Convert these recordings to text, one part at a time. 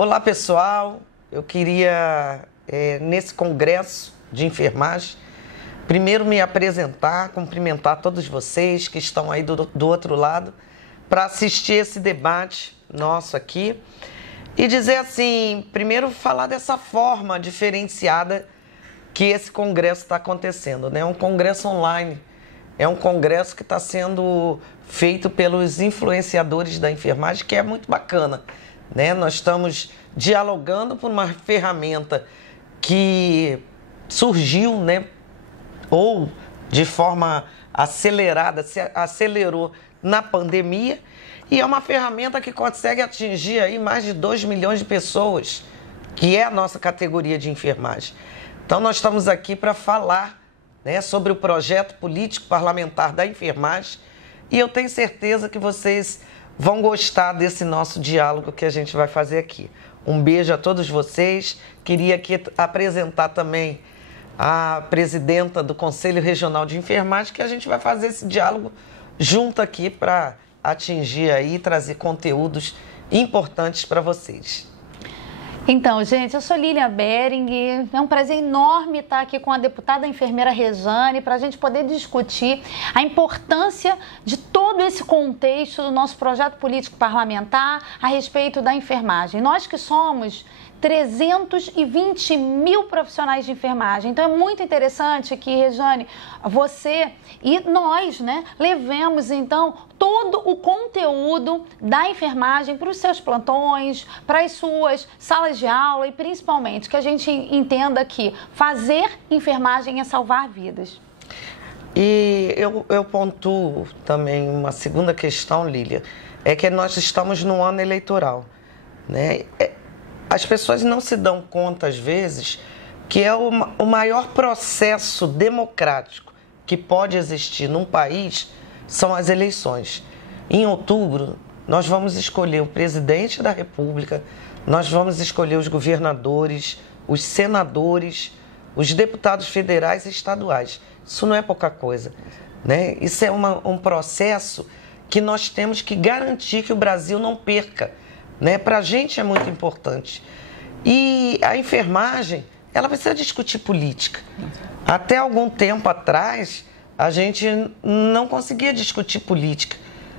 Olá, pessoal. Eu queria, nesse congresso de enfermagem, primeiro me apresentar, cumprimentar todos vocês que estão aí do outro lado para assistir esse debate nosso aqui e dizer assim, primeiro falar dessa forma diferenciada que esse congresso está acontecendo, né? É um congresso online, é um congresso que está sendo feito pelos influenciadores da enfermagem, que é muito bacana, né? Nós estamos dialogando por uma ferramenta que surgiu, né? Ou de forma acelerada, se acelerou na pandemia, e é uma ferramenta que consegue atingir aí mais de 2 milhões de pessoas, que é a nossa categoria de enfermagem. Então nós estamos aqui para falar, né, sobre o projeto político parlamentar da enfermagem, e eu tenho certeza que vocês vão gostar desse nosso diálogo que a gente vai fazer aqui. Um beijo a todos vocês. Queria aqui apresentar também a presidenta do Conselho Regional de Enfermagem, que a gente vai fazer esse diálogo junto aqui para atingir aí e trazer conteúdos importantes para vocês. Então, gente, eu sou Lilian Bering, é um prazer enorme estar aqui com a deputada enfermeira Rejane para a gente poder discutir a importância de todo esse contexto do nosso projeto político parlamentar a respeito da enfermagem. Nós que somos 320 mil profissionais de enfermagem. Então, é muito interessante que, Rejane, você e nós, né, levemos, então, todo o conteúdo da enfermagem para os seus plantões, para as suas salas de aula e, principalmente, que a gente entenda que fazer enfermagem é salvar vidas. E eu pontuo também uma segunda questão, Lília, é que nós estamos no ano eleitoral, né? As pessoas não se dão conta, às vezes, que é o maior processo democrático que pode existir num país são as eleições. Em outubro, nós vamos escolher o presidente da República, nós vamos escolher os governadores, os senadores, os deputados federais e estaduais. Isso não é pouca coisa, né? Isso é um processo que nós temos que garantir que o Brasil não perca, né? Para a gente é muito importante. E a enfermagem, ela precisa discutir política. Até algum tempo atrás, a gente não conseguia discutir política.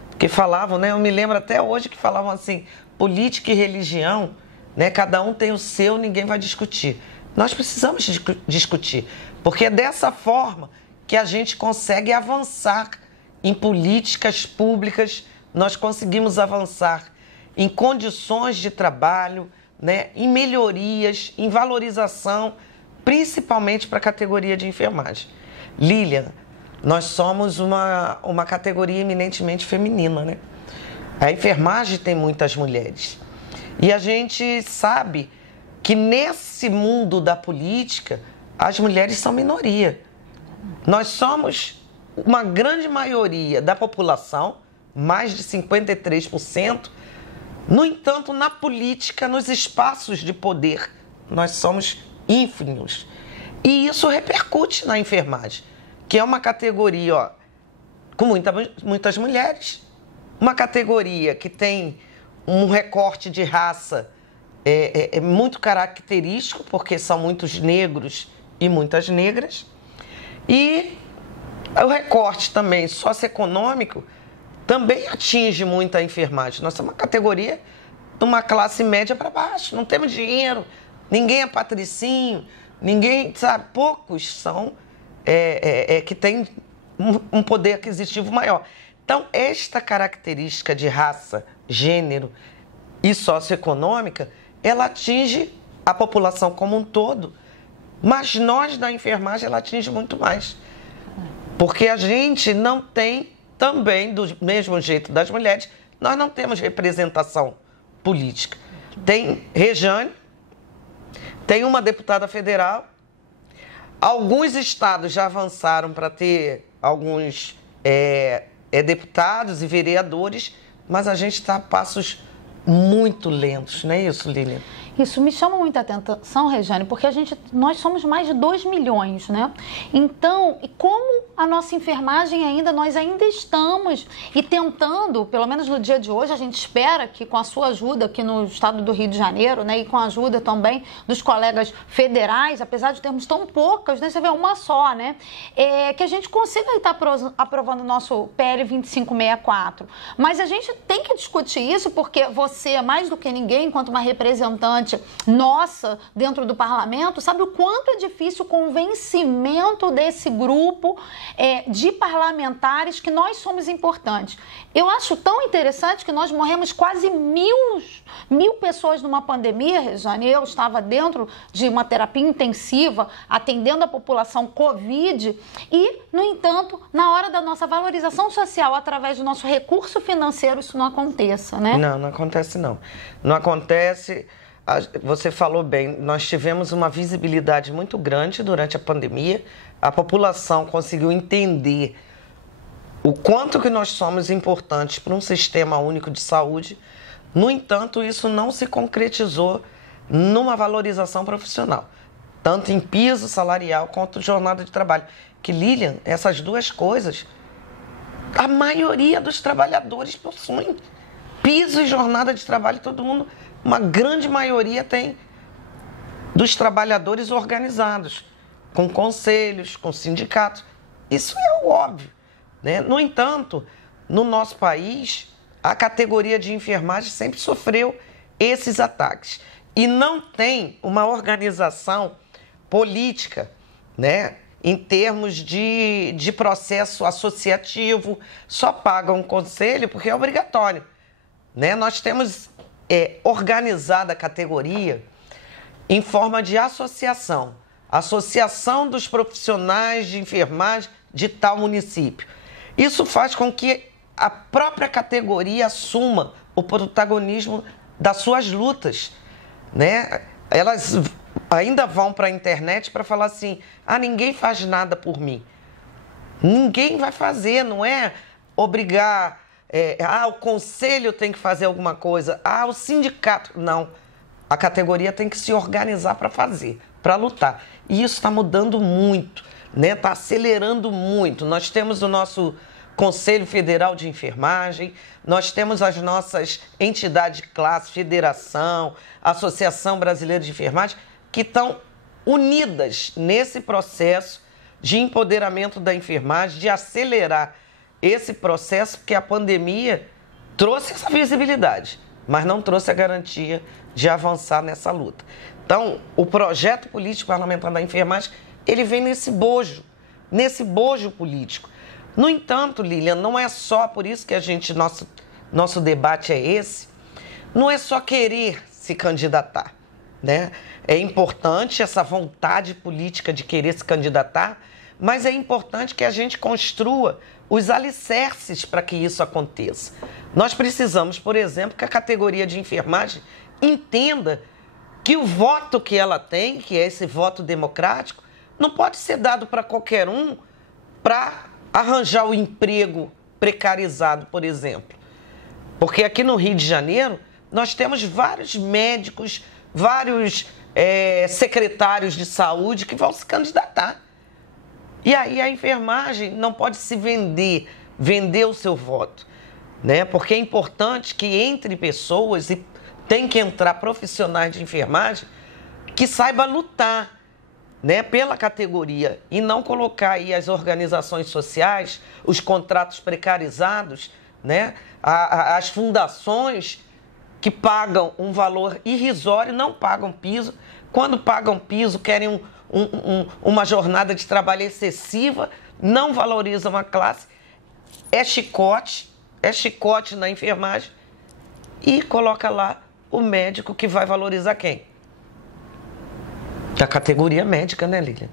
Porque falavam, né? Eu me lembro até hoje que falavam assim, política e religião, né? Cada um tem o seu, ninguém vai discutir. Nós precisamos discutir, porque é dessa forma que a gente consegue avançar em políticas públicas, nós conseguimos avançar em condições de trabalho, né, em melhorias, em valorização, principalmente para a categoria de enfermagem. Lilian, nós somos uma categoria eminentemente feminina, né? A enfermagem tem muitas mulheres. E a gente sabe que nesse mundo da política, as mulheres são minoria. Nós somos uma grande maioria da população, mais de 53%. No entanto, na política, nos espaços de poder, nós somos ínfimos. E isso repercute na enfermagem, que é uma categoria, ó, com muitas mulheres, uma categoria que tem um recorte de raça muito característico, porque são muitos negros e muitas negras, e o recorte também socioeconômico também atinge muito a enfermagem. Nós somos uma categoria de uma classe média para baixo, não temos dinheiro, ninguém é patricinho, ninguém, sabe, poucos são que têm um poder aquisitivo maior. Então, esta característica de raça, gênero e socioeconômica, ela atinge a população como um todo, mas nós da enfermagem ela atinge muito mais, porque a gente não tem também, do mesmo jeito das mulheres, nós não temos representação política. Tem Rejane, tem uma deputada federal, alguns estados já avançaram para ter alguns deputados e vereadores, mas a gente está a passos muito lentos, não é isso, Lilian? Isso me chama muita atenção, Rejane, porque nós somos mais de 2 milhões, né? Então, como a nossa enfermagem nós ainda estamos e tentando, pelo menos no dia de hoje, a gente espera que com a sua ajuda aqui no estado do Rio de Janeiro, né, e com a ajuda também dos colegas federais, apesar de termos tão poucas, né, você vê uma só, né, que a gente consiga estar aprovando o nosso PL 2564. Mas a gente tem que discutir isso porque você, mais do que ninguém, enquanto uma representante nossa dentro do parlamento, sabe o quanto é difícil o convencimento desse grupo de parlamentares que nós somos importantes. Eu acho tão interessante que nós morremos quase mil pessoas numa pandemia, Rejane. Eu estava dentro de uma terapia intensiva, atendendo a população Covid e, no entanto, na hora da nossa valorização social, através do nosso recurso financeiro, isso não aconteça, né? Não acontece não. Não acontece. Você falou bem, nós tivemos uma visibilidade muito grande durante a pandemia, a população conseguiu entender o quanto que nós somos importantes para um sistema único de saúde. No entanto, isso não se concretizou numa valorização profissional, tanto em piso salarial quanto jornada de trabalho. Que, Lilian, essas duas coisas, a maioria dos trabalhadores possuem. Piso e jornada de trabalho, todo mundo, uma grande maioria tem dos trabalhadores organizados, com conselhos, com sindicatos. Isso é o óbvio, né? No entanto, no nosso país, a categoria de enfermagem sempre sofreu esses ataques. E não tem uma organização política, né, em termos de processo associativo, só paga um conselho porque é obrigatório, né? Nós temos organizada a categoria em forma de associação. Associação dos profissionais de enfermagem de tal município. Isso faz com que a própria categoria assuma o protagonismo das suas lutas, né? Elas ainda vão para a internet para falar assim, ninguém faz nada por mim. Ninguém vai fazer, não é obrigar, o conselho tem que fazer alguma coisa, o sindicato. Não, a categoria tem que se organizar para fazer, para lutar. E isso está mudando muito, né? Está acelerando muito. Nós temos o nosso Conselho Federal de Enfermagem, nós temos as nossas entidades de classe, Federação, Associação Brasileira de Enfermagem, que estão unidas nesse processo de empoderamento da enfermagem, de acelerar esse processo, porque a pandemia trouxe essa visibilidade, mas não trouxe a garantia de avançar nessa luta. Então, o projeto político parlamentar da enfermagem, ele vem nesse bojo político. No entanto, Lilian, não é só por isso que nosso debate é esse, não é só querer se candidatar, né? É importante essa vontade política de querer se candidatar, mas é importante que a gente construa os alicerces para que isso aconteça. Nós precisamos, por exemplo, que a categoria de enfermagem entenda que o voto que ela tem, que é esse voto democrático, não pode ser dado para qualquer um para arranjar o emprego precarizado, por exemplo. Porque aqui no Rio de Janeiro, nós temos vários médicos, vários secretários de saúde que vão se candidatar. E aí a enfermagem não pode se vender o seu voto, né? Porque é importante que entre pessoas, e tem que entrar profissionais de enfermagem que saiba lutar, né, pela categoria e não colocar aí as organizações sociais, os contratos precarizados, né, as fundações que pagam um valor irrisório, não pagam piso. Quando pagam piso, querem uma jornada de trabalho excessiva, não valorizam a classe. É chicote na enfermagem e coloca lá o médico que vai valorizar quem? A categoria médica, né, Lilian?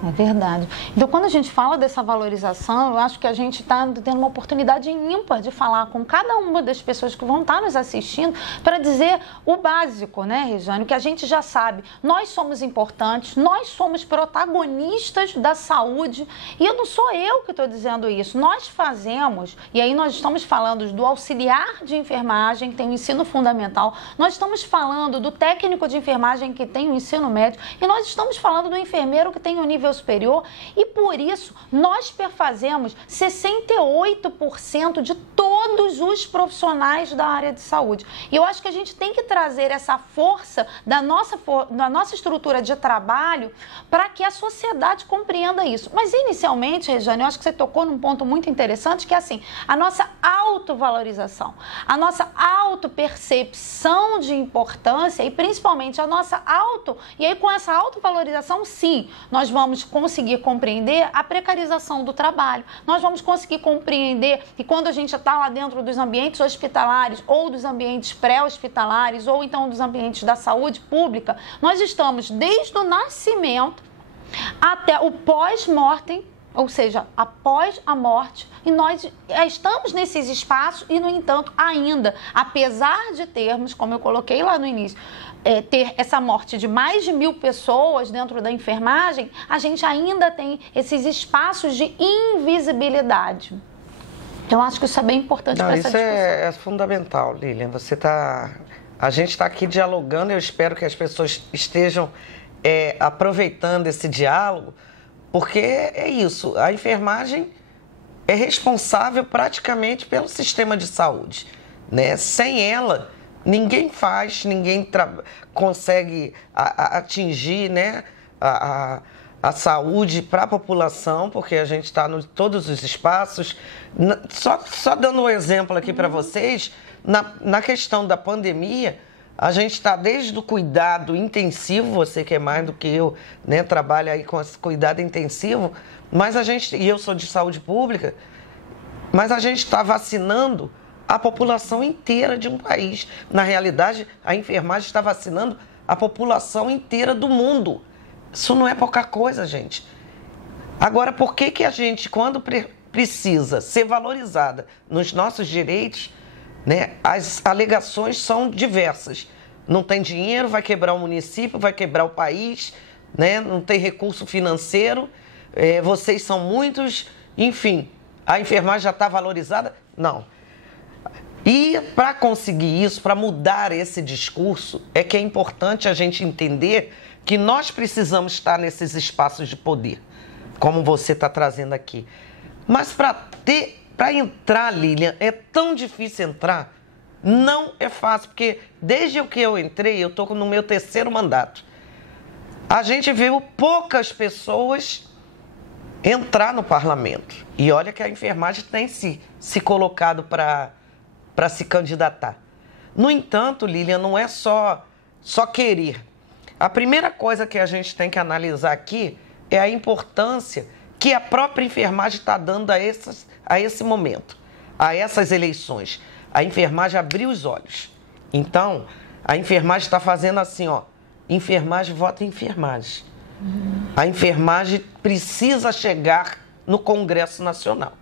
É verdade. Então, quando a gente fala dessa valorização, eu acho que a gente está tendo uma oportunidade ímpar de falar com cada uma das pessoas que vão estar nos assistindo para dizer o básico, né, Rejane? Que a gente já sabe. Nós somos importantes, nós somos protagonistas da saúde. E não sou eu que estou dizendo isso. Nós fazemos, e aí nós estamos falando do auxiliar de enfermagem, que tem o ensino fundamental, nós estamos falando do técnico de enfermagem, que tem o ensino médio, e nós estamos falando do enfermeiro, que tem o nível superior, e por isso nós perfazemos 68% de todos os profissionais da área de saúde. E eu acho que a gente tem que trazer essa força da nossa estrutura de trabalho para que a sociedade compreenda isso. Mas inicialmente, Rejane, eu acho que você tocou num ponto muito interessante, que é assim, a nossa autovalorização, a nossa autopercepção de importância e principalmente a nossa e aí com essa autovalorização, sim, nós vamos conseguir compreender a precarização do trabalho, nós vamos conseguir compreender que quando a gente está lá dentro dos ambientes hospitalares ou dos ambientes pré-hospitalares ou então dos ambientes da saúde pública, nós estamos desde o nascimento até o pós-mortem, ou seja, após a morte, e nós estamos nesses espaços e, no entanto, ainda, apesar de termos, como eu coloquei lá no início, ter essa morte de mais de 1.000 pessoas dentro da enfermagem, a gente ainda tem esses espaços de invisibilidade. Então, acho que isso é bem importante para essa discussão. Isso é fundamental, Lilian. A gente está aqui dialogando, eu espero que as pessoas estejam aproveitando esse diálogo, porque é isso, a enfermagem é responsável praticamente pelo sistema de saúde, né? Sem ela, ninguém consegue atingir, né, a saúde para a população, porque a gente está em todos os espaços. Só dando um exemplo aqui para vocês, na questão da pandemia, a gente está desde o cuidado intensivo, você que é mais do que eu, né, trabalha aí com esse cuidado intensivo, mas e eu sou de saúde pública, mas a gente está vacinando a população inteira de um país. Na realidade, a enfermagem está vacinando a população inteira do mundo. Isso não é pouca coisa, gente. Agora, por que a gente, quando precisa ser valorizada nos nossos direitos, né, as alegações são diversas. Não tem dinheiro, vai quebrar o município, vai quebrar o país, né, não tem recurso financeiro, vocês são muitos, enfim, a enfermagem já está valorizada? Não. E para conseguir isso, para mudar esse discurso, é que é importante a gente entender que nós precisamos estar nesses espaços de poder, como você está trazendo aqui. Mas para entrar, Lilian, é tão difícil entrar, não é fácil, porque desde que eu entrei, eu estou no meu 3º mandato. A gente viu poucas pessoas entrar no parlamento. E olha que a enfermagem tem se colocado para se candidatar. No entanto, Lilian, não é só querer. A primeira coisa que a gente tem que analisar aqui é a importância que a própria enfermagem está dando a esse momento, a essas eleições. A enfermagem abriu os olhos. Então, a enfermagem está fazendo assim, ó, enfermagem vota em enfermagem. A enfermagem precisa chegar no Congresso Nacional.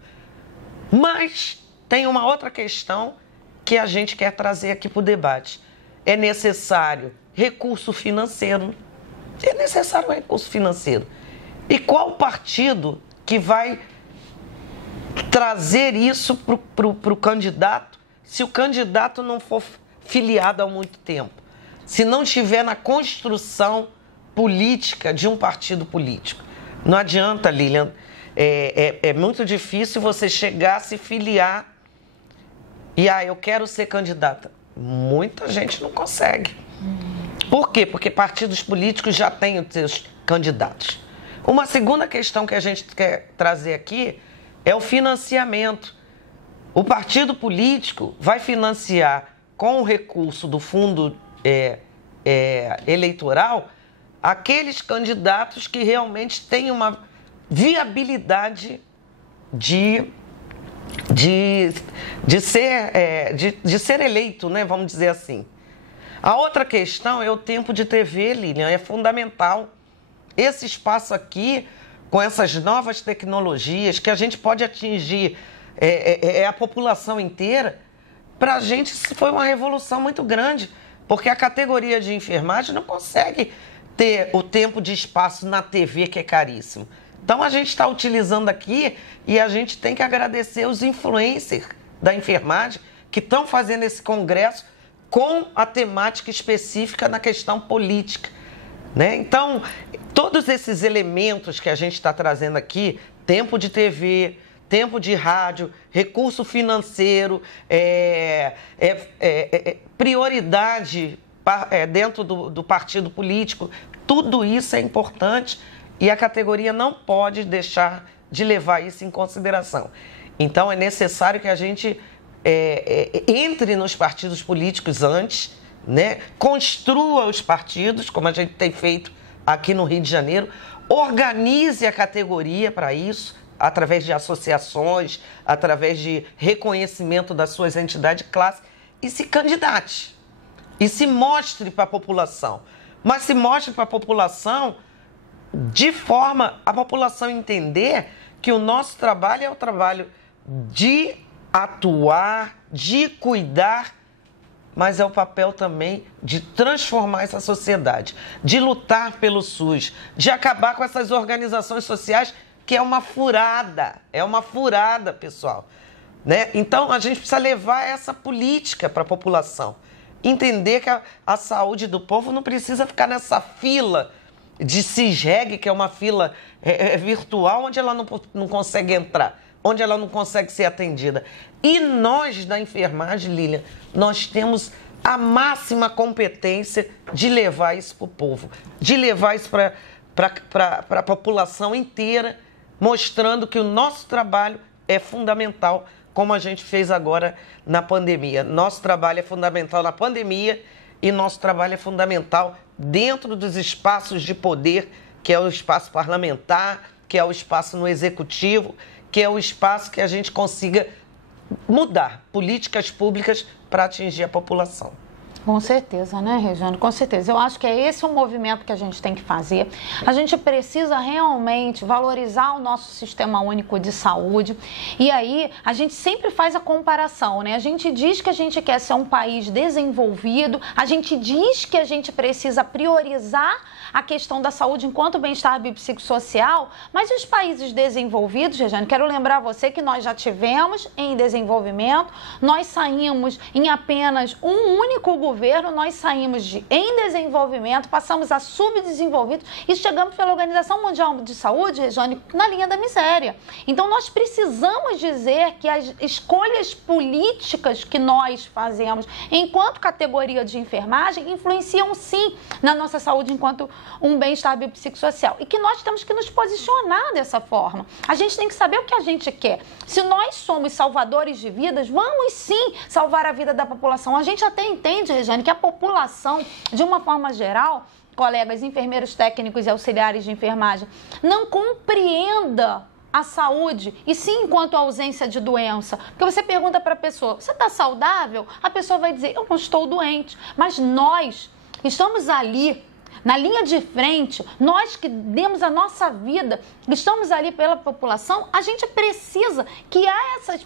Mas tem uma outra questão que a gente quer trazer aqui para o debate. É necessário recurso financeiro. É necessário recurso financeiro. E qual partido que vai trazer isso para o candidato, se o candidato não for filiado há muito tempo? Se não estiver na construção política de um partido político? Não adianta, Lilian. É muito difícil você chegar a se filiar e, eu quero ser candidata. Muita gente não consegue. Por quê? Porque partidos políticos já têm os seus candidatos. Uma segunda questão que a gente quer trazer aqui é o financiamento. O partido político vai financiar com o recurso do fundo eleitoral aqueles candidatos que realmente têm uma viabilidade de ser eleito, né? Vamos dizer assim. A outra questão é o tempo de TV, Lilian, é fundamental. Esse espaço aqui, com essas novas tecnologias, que a gente pode atingir a população inteira, para a gente isso foi uma revolução muito grande, porque a categoria de enfermagem não consegue ter o tempo de espaço na TV, que é caríssimo. Então a gente está utilizando aqui e a gente tem que agradecer os influencers da enfermagem que estão fazendo esse congresso com a temática específica na questão política, né? Então, todos esses elementos que a gente está trazendo aqui, tempo de TV, tempo de rádio, recurso financeiro, prioridade dentro do partido político, tudo isso é importante e a categoria não pode deixar de levar isso em consideração. Então, é necessário que a gente entre nos partidos políticos antes, né? Construa os partidos, como a gente tem feito aqui no Rio de Janeiro, organize a categoria para isso, através de associações, através de reconhecimento das suas entidades de classe, e se candidate, e se mostre para a população. Mas se mostre para a população de forma a população entender que o nosso trabalho é o trabalho de atuar, de cuidar, mas é o papel também de transformar essa sociedade, de lutar pelo SUS, de acabar com essas organizações sociais, que é uma furada, pessoal, né? Então, a gente precisa levar essa política para a população, entender que a saúde do povo não precisa ficar nessa fila de CISREG, que é uma fila virtual, onde ela não consegue entrar, onde ela não consegue ser atendida. E nós, da enfermagem, Lilian, nós temos a máxima competência de levar isso para o povo, de levar isso para a população inteira, mostrando que o nosso trabalho é fundamental, como a gente fez agora na pandemia. Nosso trabalho é fundamental na pandemia e nosso trabalho é fundamental dentro dos espaços de poder, que é o espaço parlamentar, que é o espaço no executivo, que é o espaço que a gente consiga mudar políticas públicas para atingir a população. Com certeza, né, Regiane? Com certeza. Eu acho que é esse o movimento que a gente tem que fazer. A gente precisa realmente valorizar o nosso sistema único de saúde. E aí, a gente sempre faz a comparação, né? A gente diz que a gente quer ser um país desenvolvido, a gente diz que a gente precisa priorizar a questão da saúde enquanto bem-estar biopsicossocial, mas os países desenvolvidos, Regiane, quero lembrar você que nós já tivemos em desenvolvimento, nós saímos em apenas um único governo, nós saímos em desenvolvimento, passamos a subdesenvolvidos e chegamos pela Organização Mundial de Saúde, Regiane, na linha da miséria. Então, nós precisamos dizer que as escolhas políticas que nós fazemos enquanto categoria de enfermagem influenciam sim na nossa saúde enquanto um bem-estar biopsicossocial e que nós temos que nos posicionar dessa forma. A gente tem que saber o que a gente quer. Se nós somos salvadores de vidas, vamos sim salvar a vida da população. A gente até entende, Regiane, que a população, de uma forma geral, colegas enfermeiros técnicos e auxiliares de enfermagem, não compreenda a saúde e sim enquanto ausência de doença. Porque você pergunta para a pessoa, você está saudável? A pessoa vai dizer, eu não estou doente. Mas nós estamos ali na linha de frente, nós que demos a nossa vida, estamos ali pela população, a gente precisa guiar essas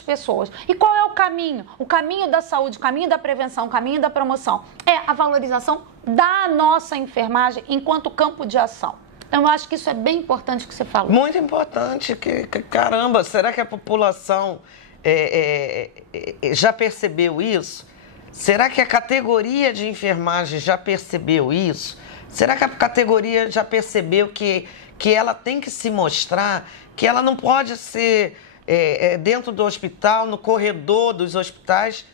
pessoas. E qual é o caminho? O caminho da saúde, o caminho da prevenção, o caminho da promoção. É a valorização da nossa enfermagem enquanto campo de ação. Então, eu acho que isso é bem importante que você falou. Muito importante. Caramba, será que a população já percebeu isso? Será que a categoria de enfermagem já percebeu isso? Será que a categoria já percebeu que ela tem que se mostrar, que ela não pode ser dentro do hospital, no corredor dos hospitais,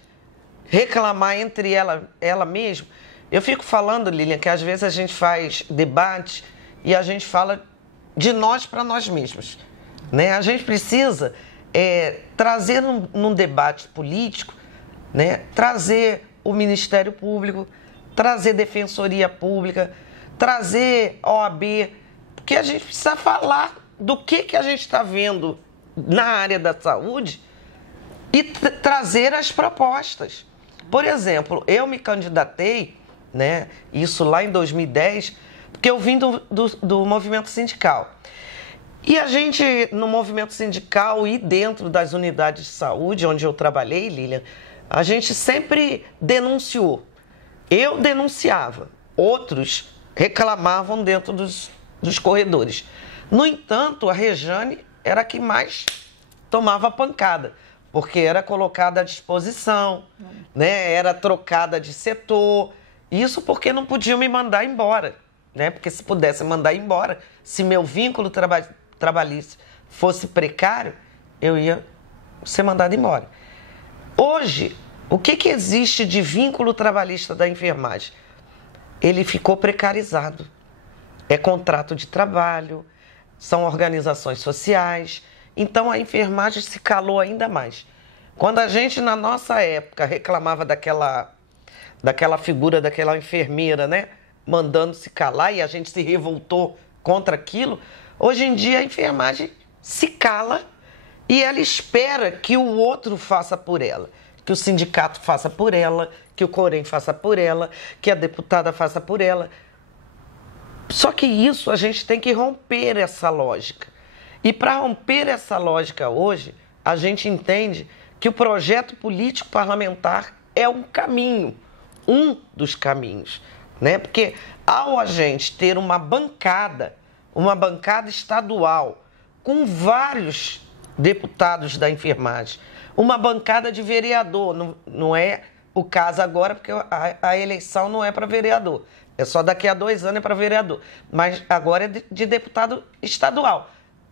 reclamar entre ela mesma? Eu fico falando, Lilian, que às vezes a gente faz debate e a gente fala de nós para nós mesmos, né? A gente precisa trazer num debate político, né? Trazer o Ministério Público, trazer Defensoria Pública, trazer OAB, porque a gente precisa falar do que a gente está vendo na área da saúde e trazer as propostas. Por exemplo, eu me candidatei, né, isso lá em 2010, porque eu vim do movimento sindical. E a gente, no movimento sindical e dentro das unidades de saúde, onde eu trabalhei, Lilian, a gente sempre denunciou. Eu denunciava, outros reclamavam dentro dos corredores. No entanto, a Rejane era a que mais tomava pancada, porque era colocada à disposição, né? Era trocada de setor. Isso porque não podiam me mandar embora, né? Porque se pudesse mandar embora, se meu vínculo trabalhista fosse precário, eu ia ser mandado embora. Hoje, o que existe de vínculo trabalhista da enfermagem? Ele ficou precarizado. É contrato de trabalho, são organizações sociais. Então, a enfermagem se calou ainda mais. Quando a gente, na nossa época, reclamava daquela figura, daquela enfermeira, né? Mandando se calar, e a gente se revoltou contra aquilo, hoje em dia a enfermagem se cala e ela espera que o outro faça por ela. Que o sindicato faça por ela, que o Corém faça por ela, que a deputada faça por ela. Só que isso a gente tem que romper essa lógica. E para romper essa lógica hoje, a gente entende que o projeto político parlamentar é um caminho, um dos caminhos, né? Porque ao a gente ter uma bancada estadual com vários deputados da enfermagem, uma bancada de vereador, não é o caso agora, porque a eleição não é para vereador, é só daqui a 2 anos é para vereador, mas agora é de deputado estadual.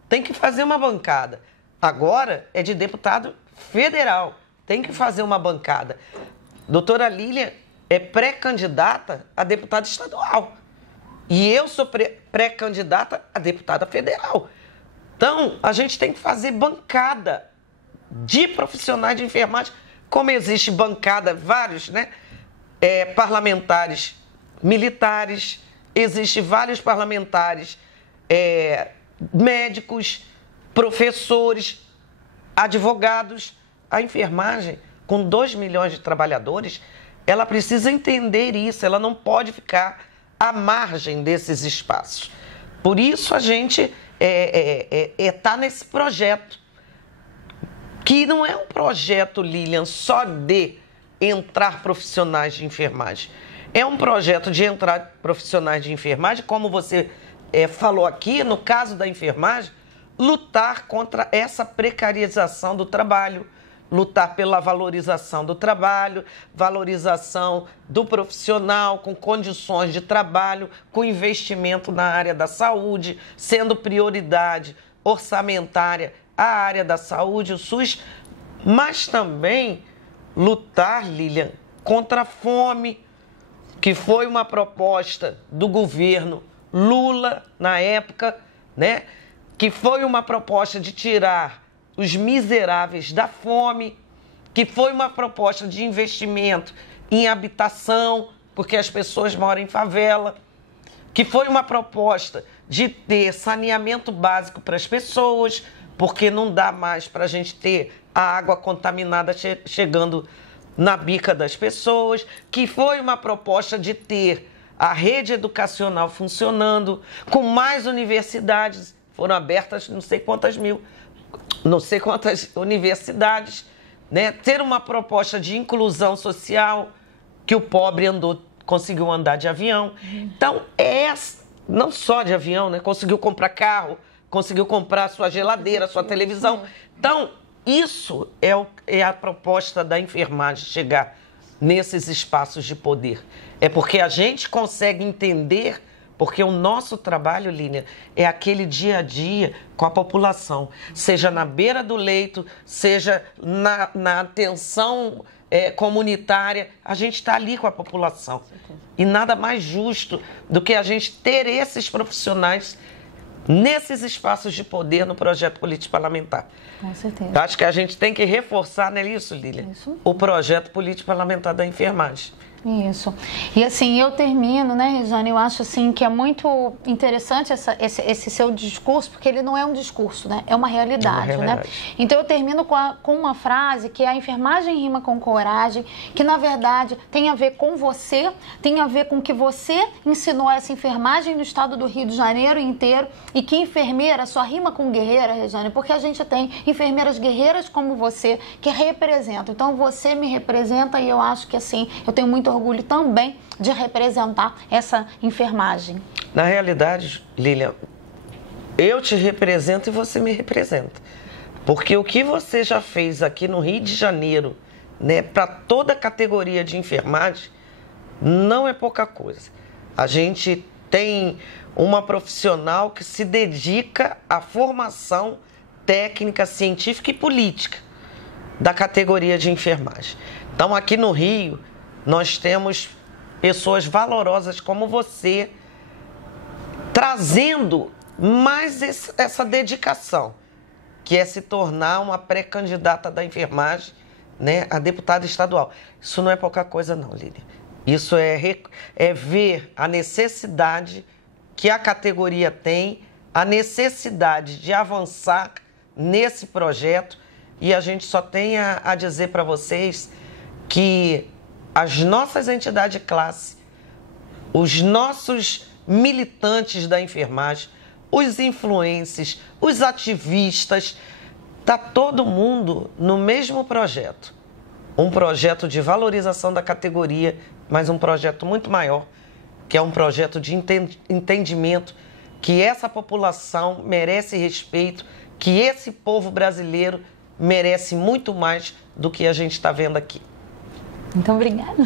Tem que fazer uma bancada. Agora é de deputado federal, tem que fazer uma bancada. Doutora Lilian é pré-candidata a deputada estadual e eu sou pré-candidata a deputada federal. Então, a gente tem que fazer bancada de profissionais de enfermagem, como existe bancada, vários, né? Parlamentares militares, existe vários parlamentares médicos, professores, advogados. A enfermagem, com 2 milhões de trabalhadores, ela precisa entender isso, ela não pode ficar à margem desses espaços. Por isso a gente está nesse projeto, que não é um projeto, Lilian, só de entrar profissionais de enfermagem. É um projeto de entrar profissionais de enfermagem, como você falou aqui, no caso da enfermagem, lutar contra essa precarização do trabalho, lutar pela valorização do trabalho, valorização do profissional com condições de trabalho, com investimento na área da saúde, sendo prioridade orçamentária a área da saúde, o SUS, mas também lutar, Lilian, contra a fome, que foi uma proposta do governo Lula na época, né? Que foi uma proposta de tirar os miseráveis da fome, que foi uma proposta de investimento em habitação, porque as pessoas moram em favela, que foi uma proposta de ter saneamento básico para as pessoas, porque não dá mais para a gente ter a água contaminada chegando na bica das pessoas, que foi uma proposta de ter a rede educacional funcionando, com mais universidades, foram abertas não sei quantas universidades, né? Ter uma proposta de inclusão social, que o pobre conseguiu andar de avião. Então, não só de avião, né? Conseguiu comprar carro, conseguiu comprar sua geladeira, sua televisão. Então, isso é a proposta da enfermagem, chegar nesses espaços de poder. É porque a gente consegue entender, porque o nosso trabalho, Lilian, é aquele dia a dia com a população, seja na beira do leito, seja na atenção comunitária, a gente está ali com a população. E nada mais justo do que a gente ter esses profissionais nesses espaços de poder no projeto político parlamentar. Com certeza. Acho que a gente tem que reforçar, não é isso, Lilian? Isso. O projeto político parlamentar da enfermagem. Isso. E assim, eu termino, né, Rejane, eu acho assim que é muito interessante esse seu discurso, porque ele não é um discurso, né? É uma realidade, né? Então eu termino com uma frase que é: a enfermagem rima com coragem, que na verdade tem a ver com você, tem a ver com que você ensinou essa enfermagem no estado do Rio de Janeiro inteiro, e que enfermeira só rima com guerreira, Rejane, porque a gente tem enfermeiras guerreiras como você que representam. Então você me representa e eu acho que assim, eu tenho muito orgulho também de representar essa enfermagem. Na realidade, Lilian, eu te represento e você me representa. Porque o que você já fez aqui no Rio de Janeiro, né, para toda a categoria de enfermagem, não é pouca coisa. A gente tem uma profissional que se dedica à formação técnica, científica e política da categoria de enfermagem. Então, aqui no Rio, nós temos pessoas valorosas como você, trazendo mais essa dedicação, que é se tornar uma pré-candidata da enfermagem, né, a deputada estadual. Isso não é pouca coisa não, Lília. Isso é ver a necessidade que a categoria tem, a necessidade de avançar nesse projeto, e a gente só tem a dizer para vocês que as nossas entidades de classe, os nossos militantes da enfermagem, os influencers, os ativistas, está todo mundo no mesmo projeto. Um projeto de valorização da categoria, mas um projeto muito maior, que é um projeto de entendimento que essa população merece respeito, que esse povo brasileiro merece muito mais do que a gente está vendo aqui. Muito obrigada.